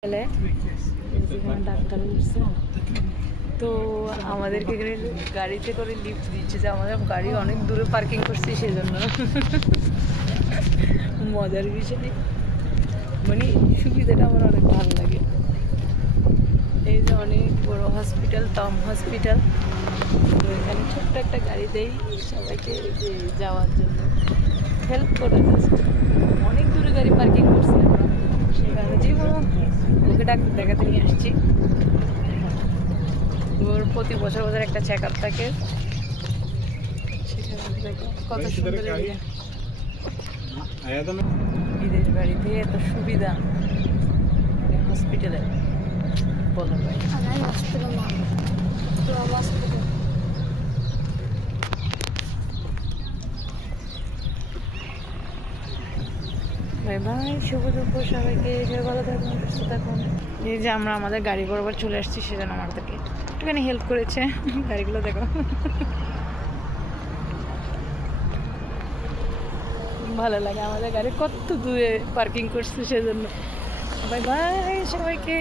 যেখানে ডাক্তার বসছে তো আমাদেরকে গাড়িতে করে লিফট দিচ্ছে যে আমাদের গাড়ি অনেক দূরে পার্কিং করছি সেজন্য মজার বিষয় মানে সুবিধাটা আমার অনেক ভালো লাগে। এই যে অনেক বড় হসপিটাল, টম হসপিটাল, তো এখানে ছোট্ট একটা গাড়ি দেই সবাইকে যে যাওয়ার জন্য হেল্প করে। অনেক দূরে গাড়ি পার্কিং করছি আমরা, সেই কারণে যে কোনো ওকে ডাক্তার দেখাতে নিয়ে আসছি। ওর প্রতি বছর বছর একটা চেক আপ থাকে, কত সুন্দর বিদেশ বাড়িতে এত সুবিধা হসপিটালে বলো ভাই। বাই বাই, শুভ দুপুর সবাইকে, সবাই ভালো থাকুন, সুস্থ থাকুন। এই যে আমরা আমাদের গাড়ি বরাবর চলে আসছি, সেজন্য আমাদেরকে একটুখানি হেল্প করেছে। গাড়িগুলো দেখো, ভালো লাগে আমাদের গাড়ি কত দূরে পার্কিং করছে সেজন্য। বাই বাই সবাইকে।